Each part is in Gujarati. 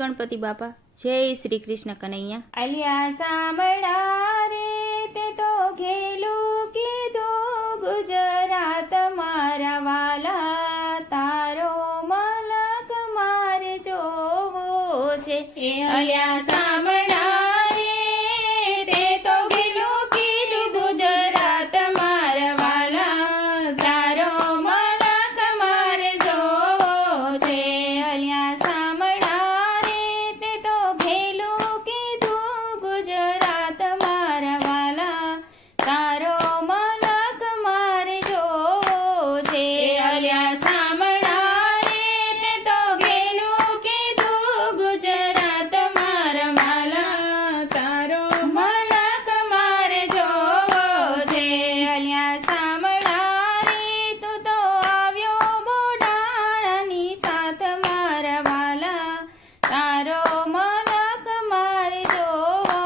ગણપતિ બાપા, જય શ્રી કૃષ્ણ કનૈયા. આલિયા સાંભળા રે તે તો ઘેલું કીધું ગુજરાત મારા વાલા, તારો મલક મારે જોવો છે. આલિયા સાંભળા રે તે તો ઘેલું કીધું ગુજરાત મારા વાલા, તારો મલક મારે જોવો છે. આલિયા સાંભળા રે તે તો ઘેલું કીધું ગુજરાત મારા વાલા, તારો મલક મારે જોવો છે. આલિયા સાંભળા રે તે તો ઘેલું કીધું ગુજરાત મારા વાલા, તારો મલક મારે જોવો છે. આલિયા સાંભળા રે તું તો આવ્યો બોડાણાની સાથ મારા વાલા, તારો મલક મારે જોવો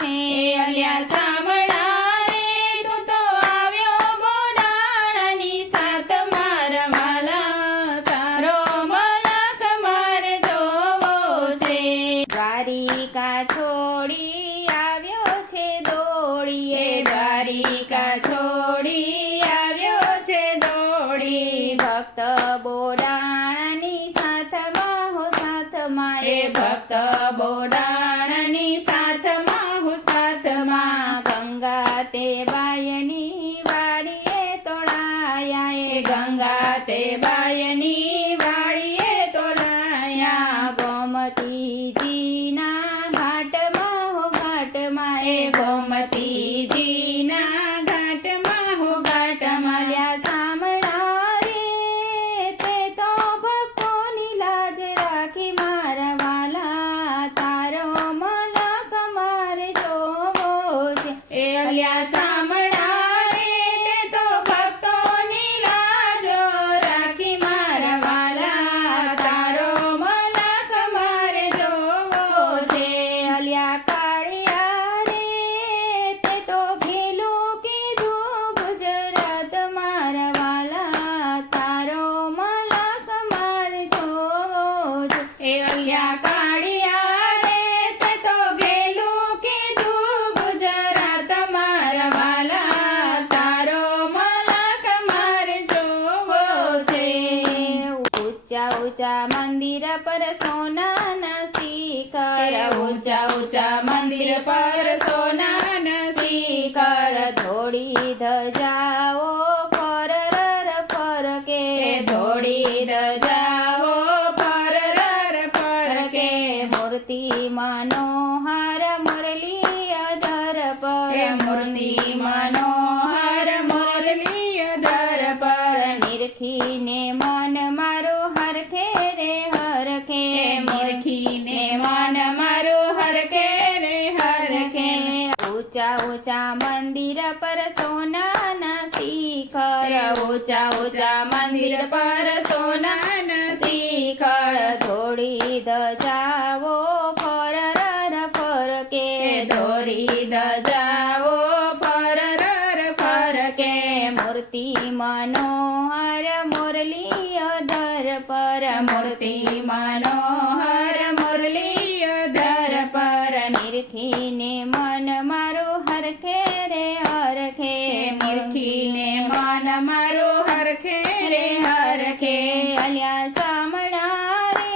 છે. આલિયા સાંભળા રે તું તો આવ્યો બોડાણાની સાથ મારા વાલા, તારો મલક મારે જોવો છે. દ્વારિકા છોડી આવ્યો છે દોડીએ, દ્વારિકા છોડી આવ્યો છે દોડી, ભક્ત બોડાણાની સાથમાં હો સાથમાં, એ ભક્ત બોડાણાની સાથમાં હો સાથમાં, ગંગા તે બાયની વાડીએ તોડાયા, એ ગંગા તે બાયની વાડીએ તોડાયા, ગોમતીજીના ઘાટમાં હો ઘાટમાં, એ ગોમતીજીના ઘાટમાં હો ઘાટમાં. આલિયા સાંભળા રે તે તો ભક્તોની લાજ રાખી મારા વાલા, તારો મલક મારે જોવો છે. એ આલિયા સાંભળા રે તે તો ભક્તોની લાજો રાખી મારા વાલા, તારો મલક મારે જોવો છે. આલિયા કાળિયા રે તે તો ઘેલું કીધું ગુજરાત મારા વાલા, તારો મલક મારે જોવો છે. એ આલિયા કાળિયા રે તે તો ઘેલું કીધું ગુજરાત મારા વાલા, તારો મલક મારે જોવો છે. ઊંચા ઊંચા મંદિર પર સોનાના શિખર, ઊંચા ઊંચા મંદિર પર સોનાના શિખર, ધોળી ધજાઓ ફરર ફરકે, ધોળી ધજાઓ ફરર ફરકે, મૂર્તિ મનોહર મુરલી અધર પર, મૂર્તિ મનોહર મુરલી અધર પર, નિરખીને મન મારું હરખે રે હરખે, નિરખીને મન મારું હરખે રે હરખે. ઊંચા ઊંચા મંદિર પર સોનાના શિખર, ઊંચા ઊંચા મંદિર પર સોનાના શિખર, ધોળી ધજાઓ ફરર ફરકે, ધોળી ધજાઓ ફરર ફરકે, મૂર્તિ મનોહર મુરલી અધર પર, મૂર્તિ મનોહર મુરલી અધર પર, નિરખીને મન મારું હરખે રે હરખે, નિરખીને મન મારું હરખે રે હરખે. આલિયા સાંભળા રે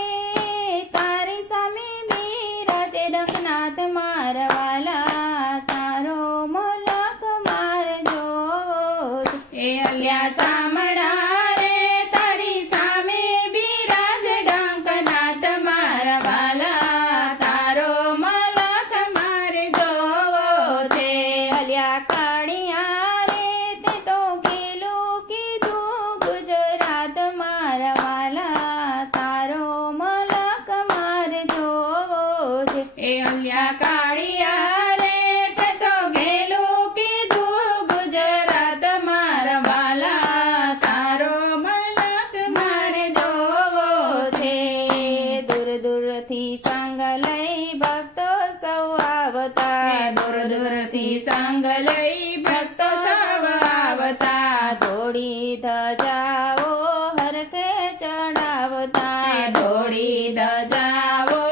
તારી સામે બિરાજે ડંખનાથ મારા વાલા, તારો મલક મારે જોવો છે. એ આલિયા સાંભળા રે તારી સામે બિરાજ ડંખનાથ મારા વાલા, તારો મલક મારે જોવો છે. આલિયા કાળિયા રે તે તો ઘેલું કીધું ગુજરાત મારા વાલા, તારો મલક મારે જોવો છે. એ આલિયા કાળિયા રે તે તો ઘેલું કીધું ગુજરાત મારા વાલા, તારો મલક મારે જોવો છે. દૂર દૂરથી સંગ લઈ ભક્તો સૌ આવતા, દૂર દૂરથી સંગ લઈ ભક્તો સૌ આવતા, ધોળી ધજાઓ હરખે ચડાવતા, ધોળી ધજાઓ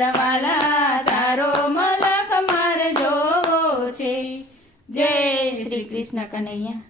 મારા વાલા તારો મલક મારે જોવો છે. જય શ્રી કૃષ્ણ કનૈયા.